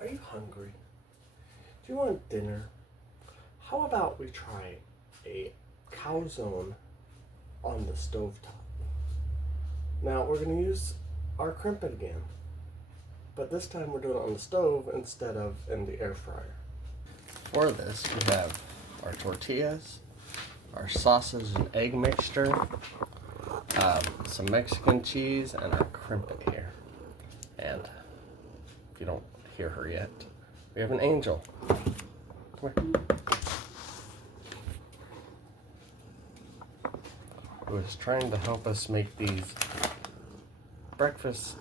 Are you hungry? Do you want dinner? How about we try a calzone on the stovetop? Now we're going to use our crimpet again, but this time we're doing it on the stove instead of in the air fryer. For this, we have our tortillas, our sausage and egg mixture, some Mexican cheese, and our crimpet here. And if you don't hear her yet, we have an angel. Come here. Who is trying to help us make these breakfast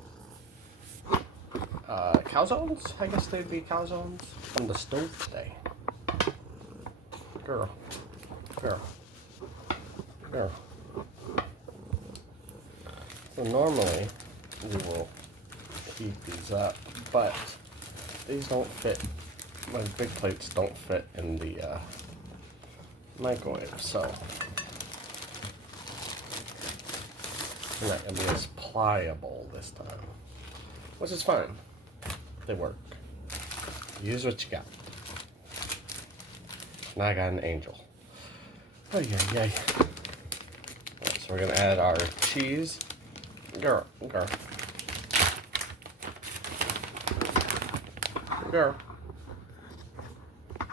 calzones? I guess they'd be calzones on the stove today. Girl. So normally we will heat these up, but these don't fit. My big plates don't fit in the microwave, so they're not gonna be as pliable this time, which is fine. They work. Use what you got. Now I got an angel. Oh yeah. Right, so we're gonna add our cheese. Girl.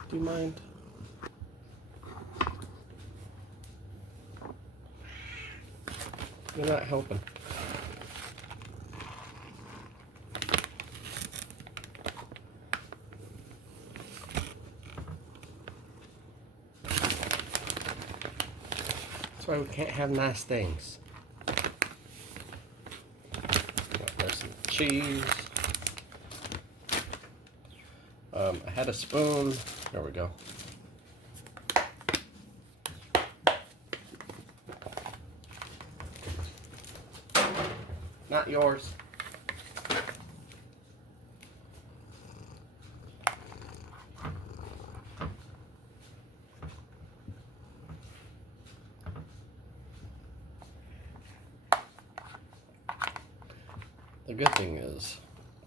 Do you mind? You're not helping. That's why we can't have nice things. There's some cheese. I had a spoon. There we go. Not yours. The good thing is,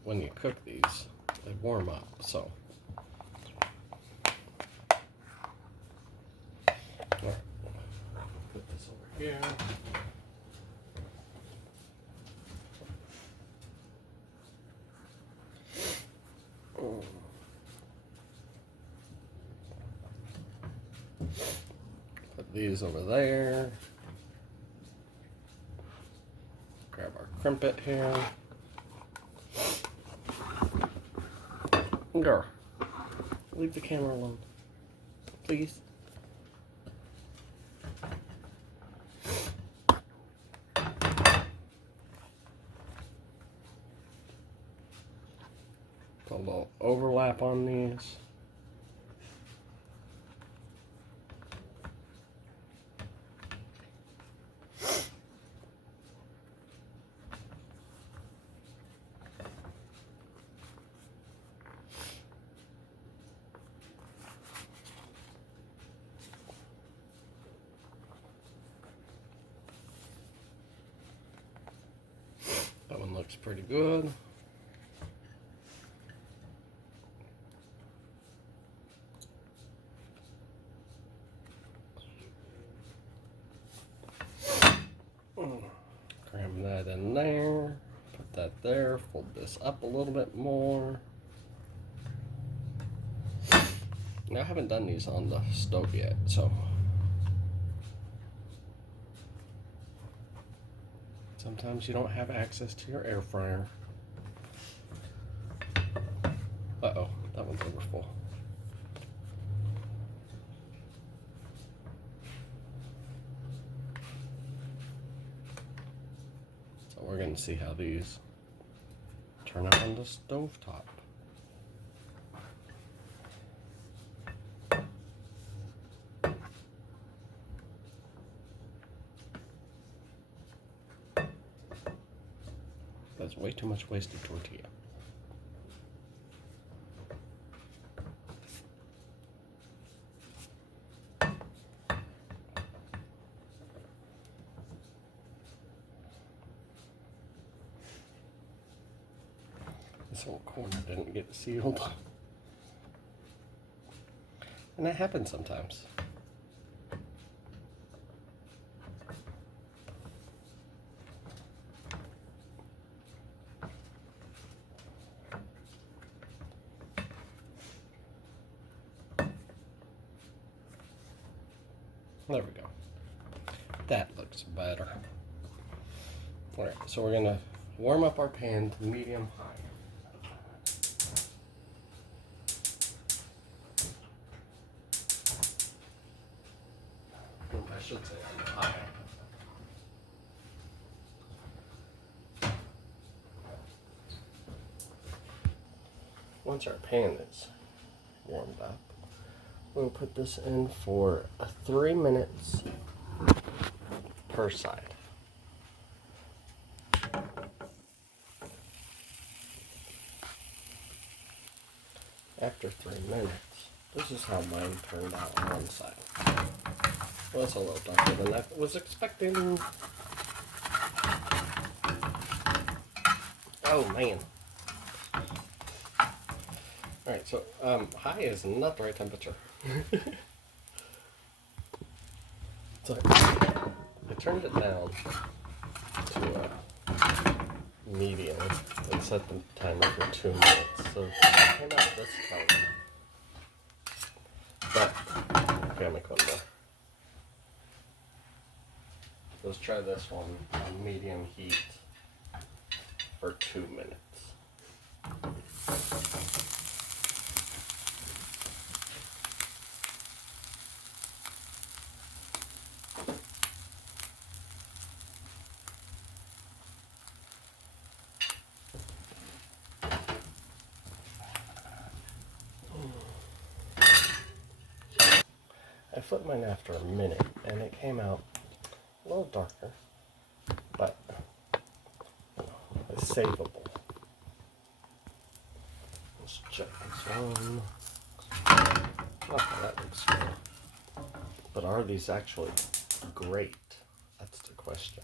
when you cook these, they warm up, so. Put this over here. Put these over there. Grab our crimpet here. Girl, leave the camera alone, please. Put a little overlap on these. That one looks pretty good. Cram that in there. Put that there. Fold this up a little bit more. Now I haven't done these on the stove yet, so sometimes you don't have access to your air fryer. Uh-oh, that one's over full. So we're going to see how these turn out on the stovetop. That's way too much wasted tortilla. this whole corner didn't get sealed. And that happens sometimes. There we go. That looks better. Alright, so we're gonna warm up our pan to medium high. I should say on high. Once our pan is warmed up, we'll put this in for 3 minutes per side. After 3 minutes, this is how mine turned out on one side. Well, it's a little darker than I was expecting. Oh man. Alright, so high is not the right temperature. So I turned it down to medium and set the timer for 2 minutes. So it came out this color. But okay, I'll make one more. Let's try this one on medium heat for 2 minutes. I flipped mine after a minute and it came out a little darker, but it's savable. Let's check this one. Okay, that looks good. But are these actually great? That's the question.